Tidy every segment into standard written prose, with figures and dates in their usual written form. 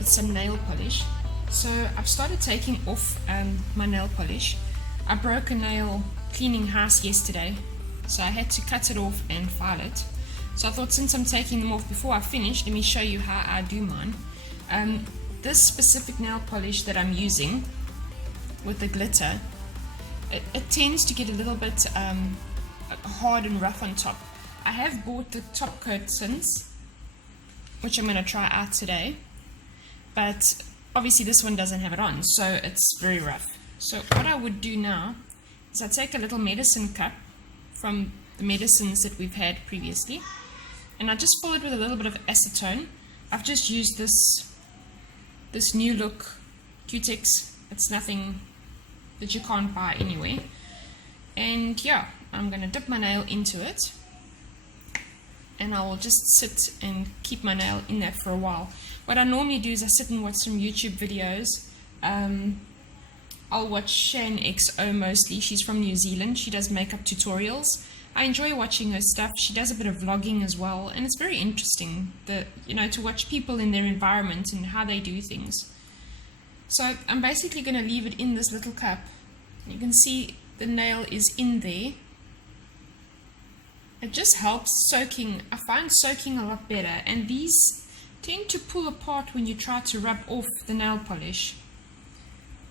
with some nail polish. So I've started taking off my nail polish. I broke a nail cleaning house yesterday, so I had to cut it off and file it. So I thought, since I'm taking them off before I finish, let me show you how I do mine. This specific nail polish that I'm using with the glitter, it tends to get a little bit hard and rough on top. I have bought the top coat since, which I'm going to try out today, but obviously this one doesn't have it on, so it's very rough. So what I would do now is I take a little medicine cup from the medicines that we've had previously, and I just fill it with a little bit of acetone. I've just used this New Look Q-Tex. It's nothing that you can't buy anywhere. And yeah, I'm going to dip my nail into it, and I will just sit and keep my nail in there for a while. What I normally do is I sit and watch some YouTube videos. I'll watch Shan XO mostly. She's from New Zealand. She does makeup tutorials. I enjoy watching her stuff. She does a bit of vlogging as well, and it's very interesting to watch people in their environment and how they do things. So I'm basically going to leave it in this little cup. You can see the nail is in there. It just helps soaking. I find soaking a lot better, and these tend to pull apart when you try to rub off the nail polish.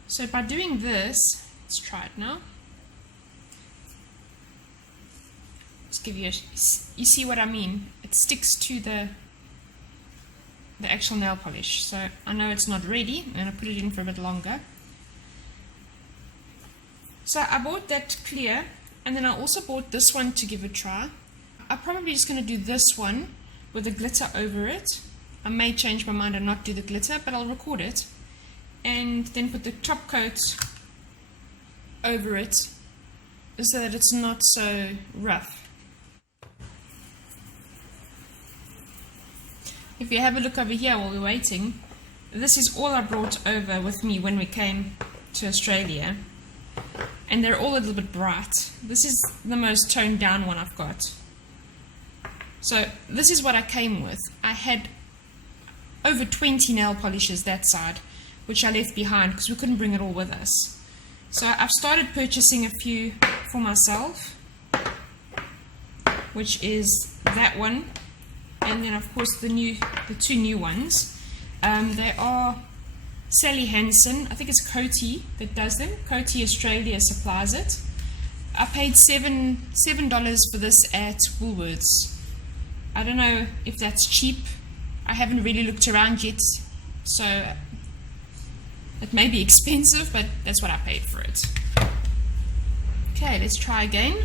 So by doing this, let's try it now. Just give you you see what I mean? It sticks to the actual nail polish. So I know it's not ready. I'm going to put it in for a bit longer. So I bought that clear, and then I also bought this one to give a try. I'm probably just going to do this one with the glitter over it. I may change my mind and not do the glitter, but I'll record it. And then put the top coat over it so that it's not so rough. If you have a look over here while we're waiting, this is all I brought over with me when we came to Australia. And they're all a little bit bright. This is the most toned down one I've got. So this is what I came with. I had over 20 nail polishes that side, which I left behind because we couldn't bring it all with us. So I've started purchasing a few for myself, which is that one, and then of course the two new ones. They are Sally Hansen. I think it's Coty that does them. Coty Australia supplies it. I paid $7 for this at Woolworths. I don't know if that's cheap. I haven't really looked around yet, so it may be expensive, but that's what I paid for it. Okay, let's try again.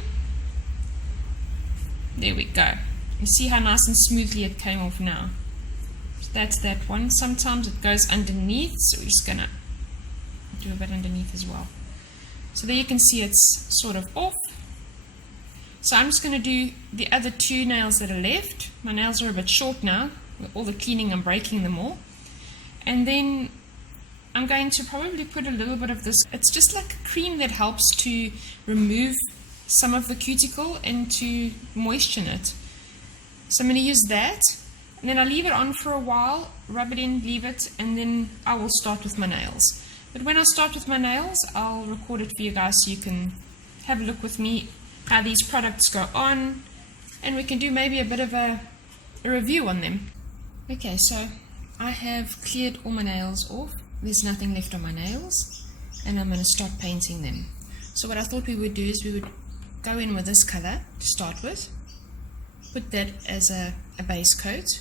There we go. You see how nice and smoothly it came off now. So that's that one. Sometimes it goes underneath, so we're just gonna do a bit underneath as well. So there you can see it's sort of off. So I'm just going to do the other two nails that are left. My nails are a bit short now. With all the cleaning, I'm breaking them all. And then I'm going to probably put a little bit of this. It's just like a cream that helps to remove some of the cuticle and to moisten it. So I'm going to use that. And then I'll leave it on for a while, rub it in, leave it, and then I will start with my nails. But when I start with my nails, I'll record it for you guys so you can have a look with me how these products go on, and we can do maybe a bit of a review on them. Okay, so I have cleared all my nails off. There's nothing left on my nails, and I'm going to start painting them. So what I thought we would do is we would go in with this color to start with, put that as a base coat.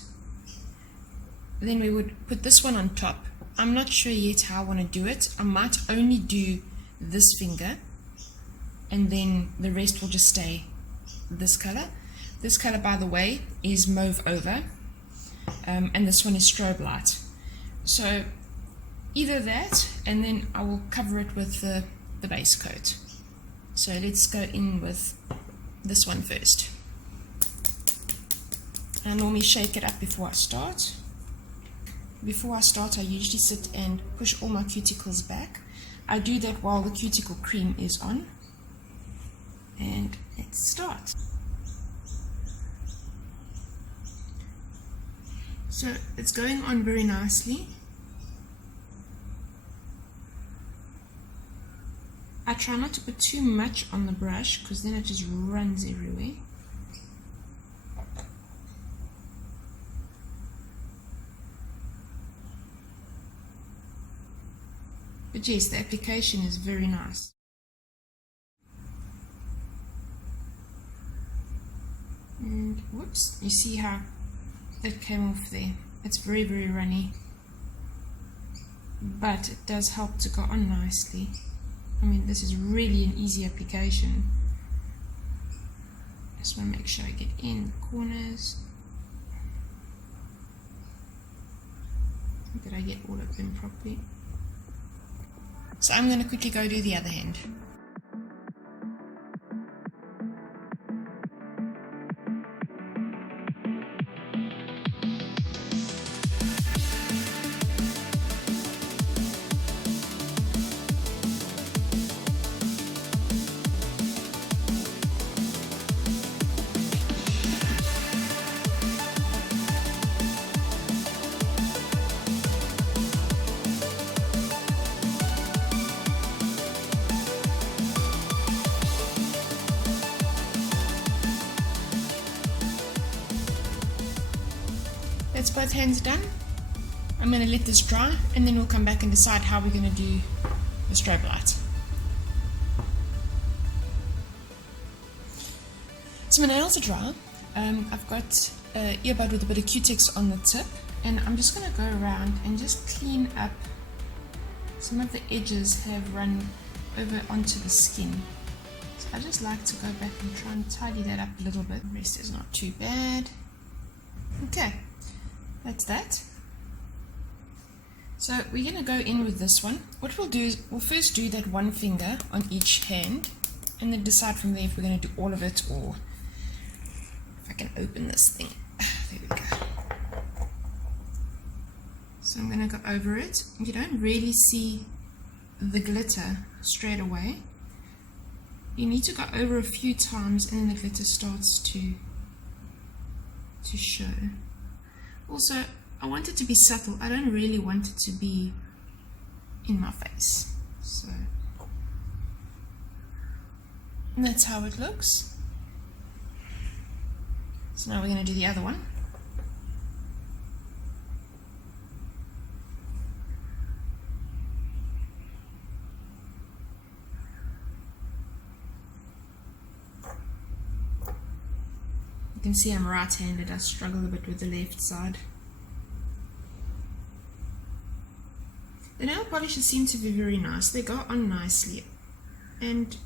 Then we would put this one on top. I'm not sure yet how I want to do it. I might only do this finger, and then the rest will just stay this color. This color, by the way, is Mauve Over, and this one is Strobe Light. So either that, and then I will cover it with the base coat. So let's go in with this one first. I normally shake it up before I start. Before I start, I usually sit and push all my cuticles back. I do that while the cuticle cream is on. And let's start. So it's going on very nicely. I try not to put too much on the brush because then it just runs everywhere. But yes, the application is very nice. And whoops, you see how that came off there. It's very, very runny. But it does help to go on nicely. I mean, this is really an easy application. Just want to make sure I get in the corners. Did I get all of them properly? So I'm going to quickly go do the other hand. That's both hands done. I'm going to let this dry and then we'll come back and decide how we're going to do the strobe light. So my nails are dry. I've got an earbud with a bit of Q-Tex on the tip, and I'm just going to go around and just clean up. Some of the edges have run over onto the skin. So I just like to go back and try and tidy that up a little bit. The rest is not too bad. Okay. That's that. So we're going to go in with this one. What we'll do is we'll first do that one finger on each hand and then decide from there if we're going to do all of it, or if I can open this thing. There we go. So I'm going to go over it. You don't really see the glitter straight away. You need to go over a few times and then the glitter starts to show. Also, I want it to be subtle. I don't really want it to be in my face. So, and that's how it looks. So now we're going to do the other one. You can see I'm right-handed. I struggle a bit with the left side. The nail polishes seem to be very nice. They go on nicely. And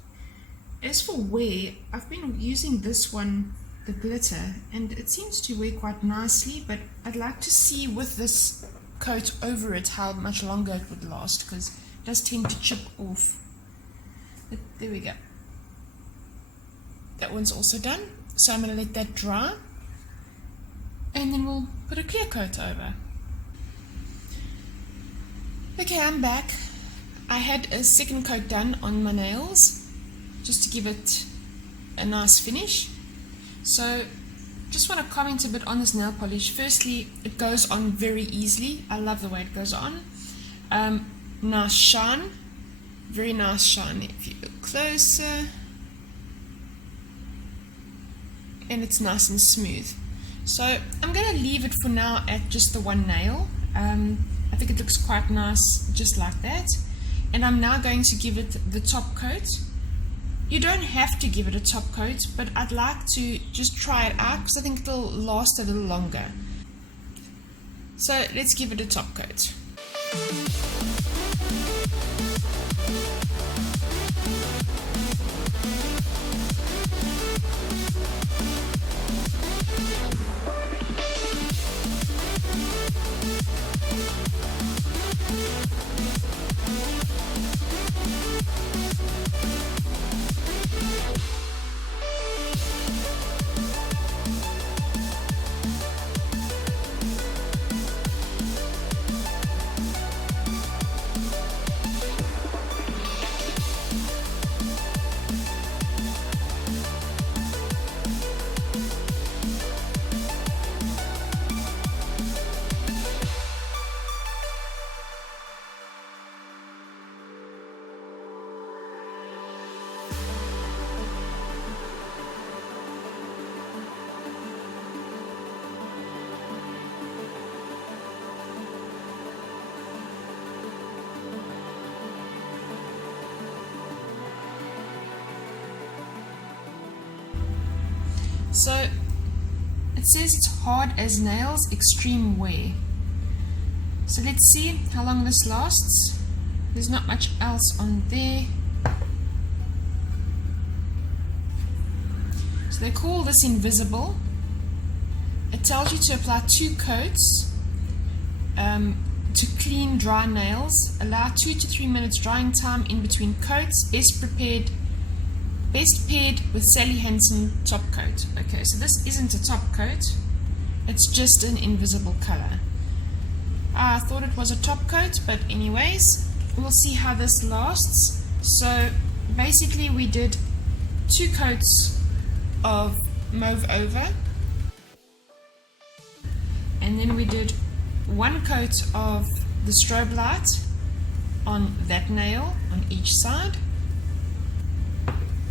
as for wear, I've been using this one, the glitter, and it seems to wear quite nicely, but I'd like to see with this coat over it how much longer it would last, because it does tend to chip off. But there we go. That one's also done. So I'm going to let that dry, and then we'll put a clear coat over. Okay, I'm back. I had a second coat done on my nails, just to give it a nice finish. So, just want to comment a bit on this nail polish. Firstly, it goes on very easily. I love the way it goes on. Nice shine, very nice shine if you look closer. And it's nice and smooth. So I'm going to leave it for now at just the one nail. I think it looks quite nice just like that. And I'm now going to give it the top coat. You don't have to give it a top coat, but I'd like to just try it out because I think it'll last a little longer. So let's give it a top coat. So it says it's hard as nails, extreme wear. So let's see how long this lasts. There's not much else on there. So they call this invisible. It tells you to apply 2 coats to clean dry nails. Allow 2 to 3 minutes drying time in between coats. Best paired with Sally Hansen top coat. Okay, so this isn't a top coat. It's just an invisible color. I thought it was a top coat, but anyways, we'll see how this lasts. So basically we did 2 coats of Mauve Over, and then we did 1 coat of the Strobe Light on that nail on each side,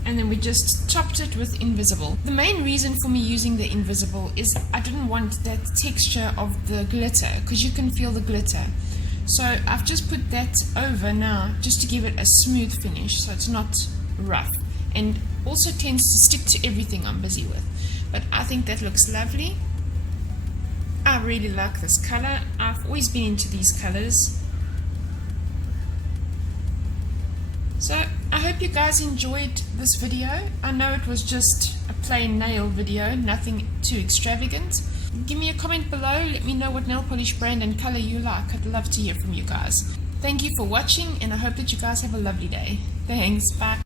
and then we just topped it with invisible. The main reason for me using the invisible is I didn't want that texture of the glitter, because you can feel the glitter. So I've just put that over now just to give it a smooth finish, so it's not rough, and also tends to stick to everything I'm busy with. But I think that looks lovely. I really like this color. I've always been into these colors. So I hope you guys enjoyed this video. I know it was just a plain nail video, nothing too extravagant. Give me a comment below, let me know what nail polish brand and color you like. I'd love to hear from you guys. Thank you for watching, and I hope that you guys have a lovely day. Thanks, bye.